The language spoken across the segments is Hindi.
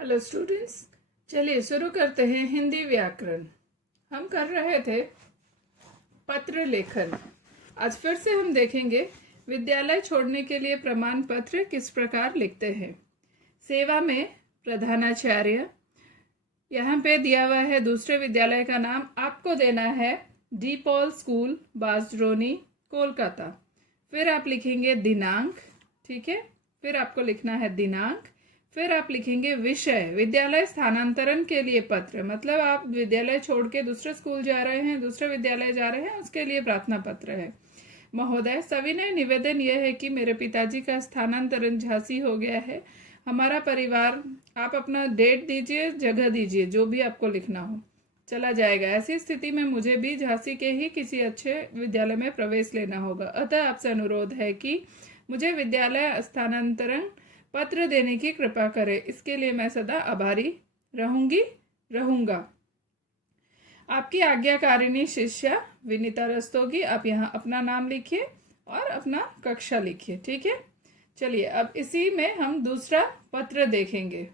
हेलो स्टूडेंट्स, चलिए शुरू करते हैं हिंदी व्याकरण। हम कर रहे थे पत्र लेखन। आज फिर से हम देखेंगे विद्यालय छोड़ने के लिए प्रमाण पत्र किस प्रकार लिखते हैं। सेवा में प्रधानाचार्य, यहाँ पे दिया हुआ है दूसरे विद्यालय का नाम, आपको देना है डी पॉल स्कूल, बासड्रोनी, कोलकाता। फिर आप लिखेंगे दिनांक, ठीक है। फिर आपको लिखना है दिनांक। फिर आप लिखेंगे विषय, विद्यालय स्थानांतरण के लिए पत्र, मतलब आप विद्यालय छोड़ के दूसरे स्कूल जा रहे हैं, दूसरे विद्यालय जा रहे हैं, उसके लिए प्रार्थना पत्र है। महोदय, सविनय निवेदन यह है कि मेरे पिताजी का स्थानांतरण झांसी हो गया है। हमारा परिवार, आप अपना डेट दीजिए, जगह दीजिए, जो भी आपको लिखना हो चला जाएगा। ऐसी स्थिति में मुझे भी झांसी के ही किसी अच्छे विद्यालय में प्रवेश लेना होगा। अतः आपसे अनुरोध है कि मुझे विद्यालय स्थानांतरण पत्र देने की कृपा करें। इसके लिए मैं सदा आभारी रहूंगा। आपकी आज्ञाकारिणी शिष्या विनीता रस्तोगी। आप यहाँ अपना नाम लिखिए और अपना कक्षा लिखिए, ठीक है। चलिए अब इसी में हम दूसरा पत्र देखेंगे।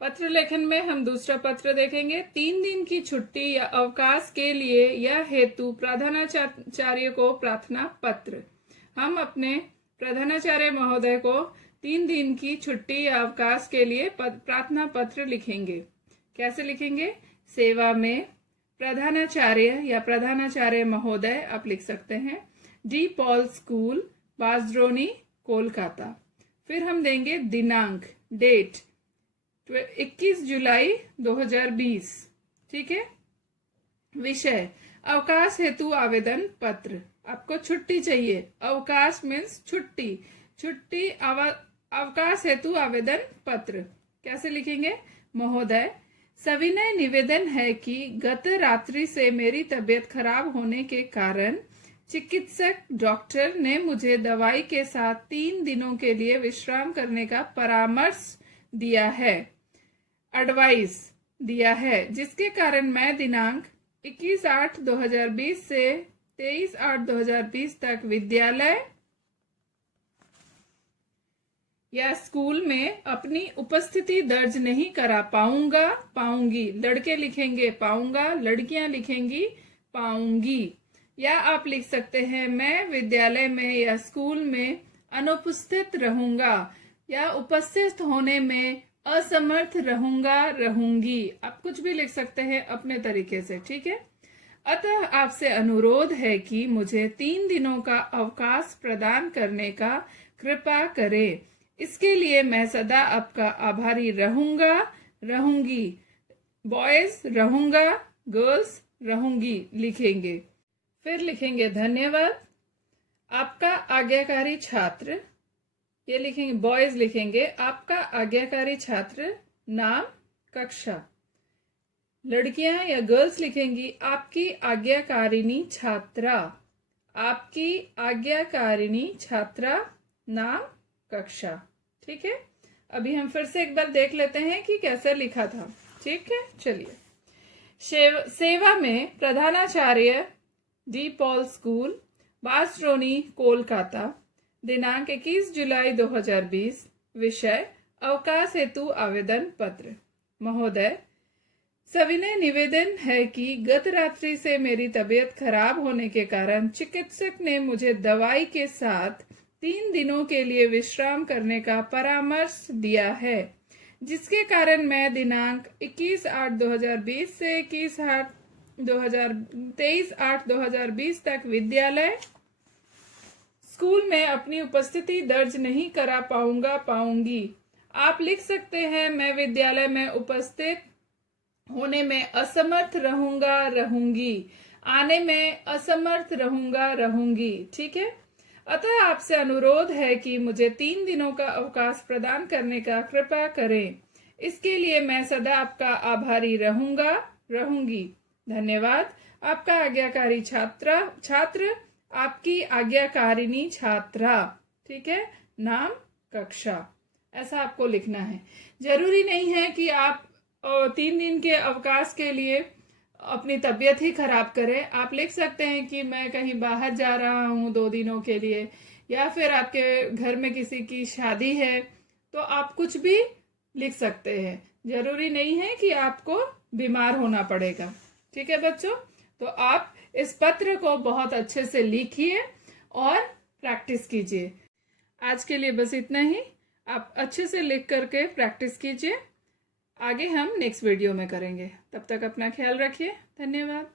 पत्र लेखन में हम दूसरा पत्र देखेंगे। 3 दिन की छुट्टी या अवकाश के लिए यह हेतु प्रधानाचार्य को प्रार्थना पत्र। हम अपने प्रधानाचार्य महोदय को 3 दिन की छुट्टी या अवकाश के लिए प्रार्थना पत्र लिखेंगे। कैसे लिखेंगे? सेवा में प्रधानाचार्य या प्रधानाचार्य महोदय आप लिख सकते हैं, डी पॉल स्कूल, बासड्रोनी, कोलकाता। फिर हम देंगे दिनांक, डेट 21 जुलाई 2020, ठीक है। विषय अवकाश हेतु आवेदन पत्र, आपको छुट्टी चाहिए। अवकाश मीन्स छुट्टी अवकाश हेतु आवेदन पत्र। कैसे लिखेंगे? महोदय, सविनय निवेदन है कि गत रात्रि से मेरी तबीयत खराब होने के कारण चिकित्सक डॉक्टर ने मुझे दवाई के साथ 3 दिनों के लिए विश्राम करने का परामर्श दिया है, एडवाइस दिया है, जिसके कारण मैं दिनांक 21/8/2020 से 23/8/2020 तक विद्यालय या स्कूल में अपनी उपस्थिति दर्ज नहीं करा पाऊंगी। लड़के लिखेंगे पाऊंगा, लड़कियां लिखेंगी पाऊंगी। या आप लिख सकते हैं, मैं विद्यालय में या स्कूल में अनुपस्थित रहूंगा या उपस्थित होने में असमर्थ रहूंगी। आप कुछ भी लिख सकते हैं अपने तरीके से, ठीक है। अतः आपसे अनुरोध है कि मुझे 3 दिनों का अवकाश प्रदान करने का कृपा करें। इसके लिए मैं सदा आपका आभारी रहूंगी। बॉयज रहूंगा, गर्ल्स रहूंगी लिखेंगे। फिर लिखेंगे धन्यवाद। आपका आज्ञाकारी छात्र, ये लिखेंगे, बॉयज लिखेंगे आपका आज्ञाकारी छात्र, नाम, कक्षा। लड़कियां या गर्ल्स लिखेंगी आपकी आज्ञाकारिणी छात्रा, आपकी आज्ञाकारिणी छात्रा, नाम, कक्षा, ठीक है। अभी हम फिर से एक बार देख लेते हैं कि कैसे लिखा था, ठीक है। चलिए, सेवा में प्रधानाचार्य, डी पॉल स्कूल, बासड्रोनी, कोलकाता, दिनांक 21 जुलाई 2020। विषय अवकाश हेतु आवेदन पत्र। महोदय, सविनय निवेदन है कि गत रात्रि से मेरी तबीयत खराब होने के कारण चिकित्सक ने मुझे दवाई के साथ 3 दिनों के लिए विश्राम करने का परामर्श दिया है, जिसके कारण मैं दिनांक 21/8/2020 से 23/8/2020 तक विद्यालय स्कूल में अपनी उपस्थिति दर्ज नहीं करा पाऊंगी। आप लिख सकते हैं, मैं विद्यालय में उपस्थित होने में असमर्थ रहूंगी, आने में असमर्थ रहूंगी, ठीक है। अतः आपसे अनुरोध है कि मुझे 3 दिनों का अवकाश प्रदान करने का कृपा करें। इसके लिए मैं सदा आपका आभारी रहूंगी। धन्यवाद। आपका आज्ञाकारी छात्र, आपकी आज्ञाकारिणी छात्रा, ठीक है, नाम, कक्षा। ऐसा आपको लिखना है। जरूरी नहीं है कि आप 3 दिन के अवकाश के लिए अपनी तबीयत ही खराब करें। आप लिख सकते हैं कि मैं कहीं बाहर जा रहा हूँ 2 दिनों के लिए, या फिर आपके घर में किसी की शादी है, तो आप कुछ भी लिख सकते हैं। जरूरी नहीं है कि आपको बीमार होना पड़ेगा। ठीक है बच्चों, तो आप इस पत्र को बहुत अच्छे से लिखिए और प्रैक्टिस कीजिए। आज के लिए बस इतना ही। आप अच्छे से लिख करके प्रैक्टिस कीजिए। आगे हम नेक्स्ट वीडियो में करेंगे। तब तक अपना ख्याल रखिए। धन्यवाद।